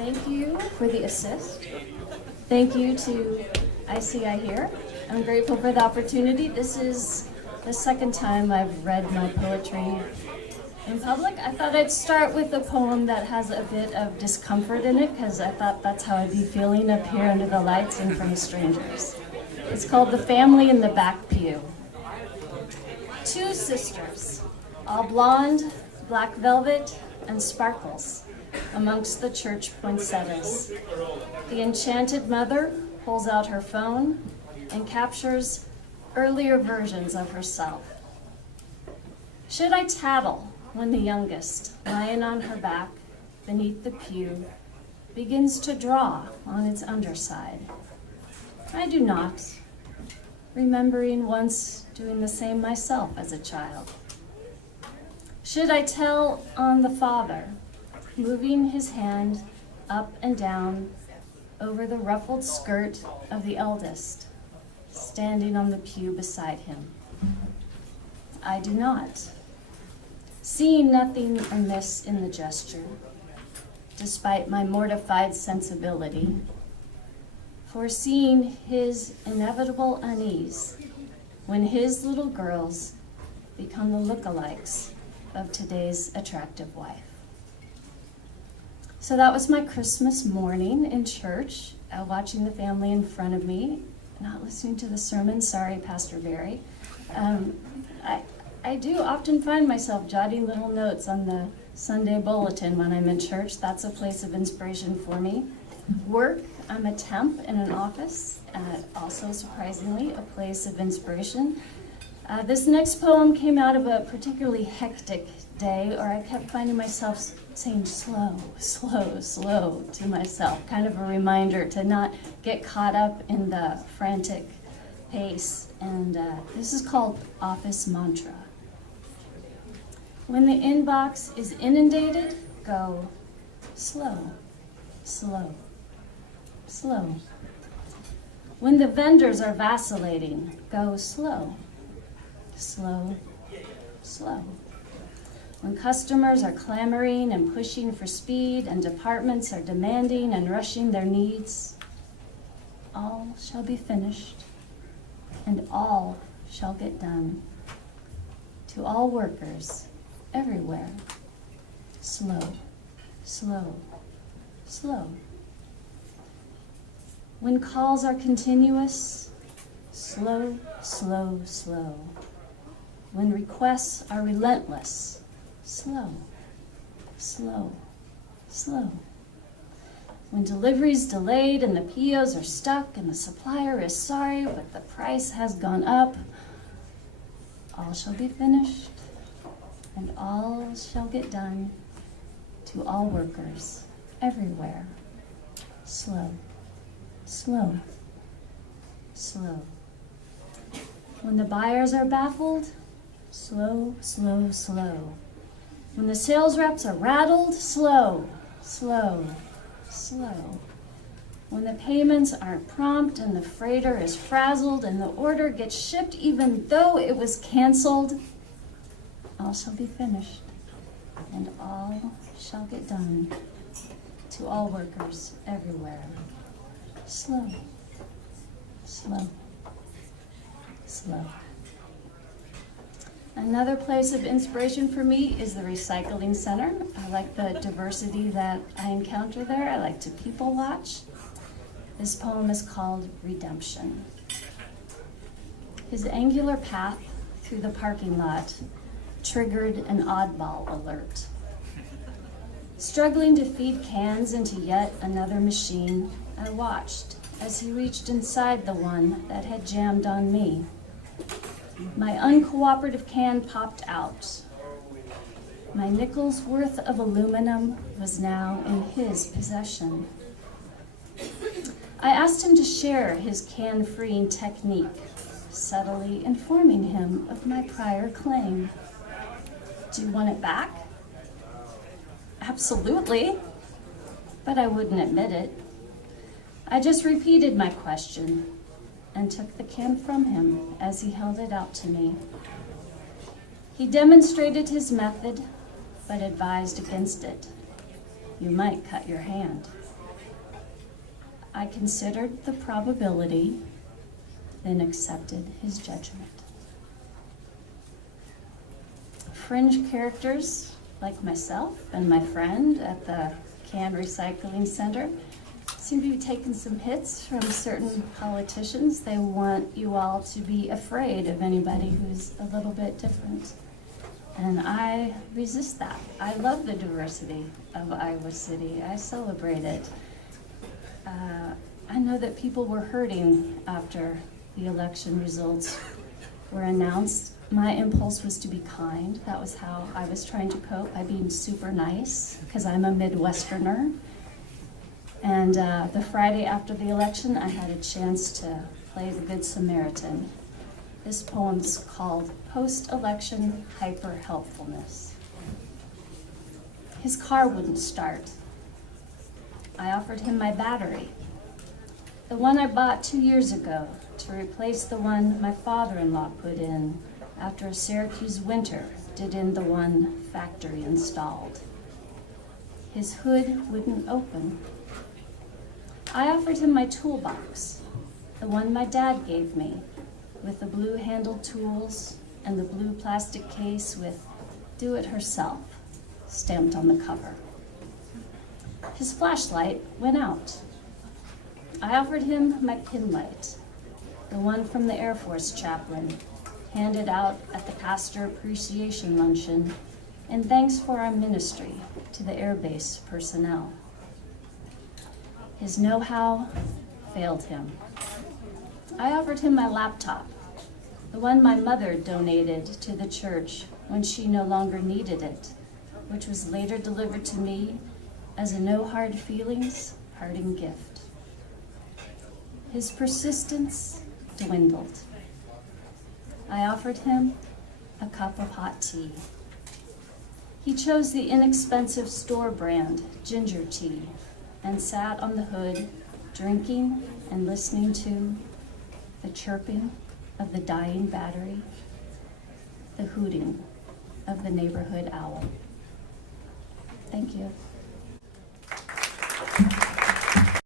Thank you for the assist. Thank you to iHearIC. I'm grateful for the opportunity. This is the second time I've read my poetry in public. I thought I'd start with a poem that has a bit of discomfort in it because I thought that's how I'd be feeling up here under the lights in front of strangers. It's called The Family in the Back Pew. Two sisters, all blonde, black velvet, and sparkles amongst the church poinsettias. The enchanted mother pulls out her phone and captures earlier versions of herself. Should I tattle when the youngest, lying on her back beneath the pew, begins to draw on its underside? I do not, remembering once doing the same myself as a child. Should I tell on the father, moving his hand up and down over the ruffled skirt of the eldest, standing on the pew beside him? I do not, seeing nothing amiss in the gesture, despite my mortified sensibility, foreseeing his inevitable unease when his little girls become the lookalikes of today's attractive wife. So that was my Christmas morning in church, watching the family in front of me, not listening to the sermon. Sorry, Pastor Barry. I do often find myself jotting little notes on the Sunday bulletin when I'm in church. That's a place of inspiration for me. Work, I'm a temp in an office, also surprisingly a place of inspiration. This next poem came out of a particularly hectic day, or I kept finding myself saying slow, slow, slow to myself, kind of a reminder to not get caught up in the frantic pace. And this is called Office Mantra. When the inbox is inundated, go slow, slow, slow. When the vendors are vacillating, go slow, slow, slow. When customers are clamoring and pushing for speed and departments are demanding and rushing their needs, all shall be finished and all shall get done. To all workers everywhere, slow, slow, slow. When calls are continuous, slow, slow, slow. When requests are relentless, slow, slow, slow. When delivery's delayed and the POs are stuck and the supplier is sorry but the price has gone up, all shall be finished and all shall get done. To all workers everywhere, slow, slow, slow. When the buyers are baffled, slow, slow, slow. When the sales reps are rattled, slow, slow, slow. When the payments aren't prompt and the freighter is frazzled and the order gets shipped even though it was canceled, all shall be finished and all shall get done. To all workers everywhere, slow, slow, slow. Another place of inspiration for me is the recycling center. I like the diversity that I encounter there. I like to people watch. This poem is called Redemption. His angular path through the parking lot triggered an oddball alert. Struggling to feed cans into yet another machine, I watched as he reached inside the one that had jammed on me. My uncooperative can popped out. My nickel's worth of aluminum was now in his possession. I asked him to share his can-freeing technique, subtly informing him of my prior claim. Do you want it back? Absolutely, but I wouldn't admit it. I just repeated my question and took the can from him as he held it out to me. He demonstrated his method, but advised against it. You might cut your hand. I considered the probability, then accepted his judgment. Fringe characters like myself and my friend at the Can Recycling Center seem to be taking some hits from certain politicians. They want you all to be afraid of anybody who's a little bit different. And I resist that. I love the diversity of Iowa City. I celebrate it. I know that people were hurting after the election results were announced. My impulse was to be kind. That was how I was trying to cope, by being super nice, because I'm a Midwesterner. And the Friday after the election, I had a chance to play the Good Samaritan. This poem's called Post-Election Hyper-Helpfulness. His car wouldn't start. I offered him my battery, the one I bought 2 years ago to replace the one my father-in-law put in after a Syracuse winter did in the one factory installed. His hood wouldn't open. I offered him my toolbox, the one my dad gave me, with the blue handled tools and the blue plastic case with "Do It Herself" stamped on the cover. His flashlight went out. I offered him my pin light, the one from the Air Force chaplain, handed out at the Pastor Appreciation Luncheon in thanks for our ministry to the Air Base personnel. His know-how failed him. I offered him my laptop, the one my mother donated to the church when she no longer needed it, which was later delivered to me as a no hard feelings parting gift. His persistence dwindled. I offered him a cup of hot tea. He chose the inexpensive store brand ginger tea and sat on the hood, drinking and listening to the chirping of the dying battery, the hooting of the neighborhood owl. Thank you.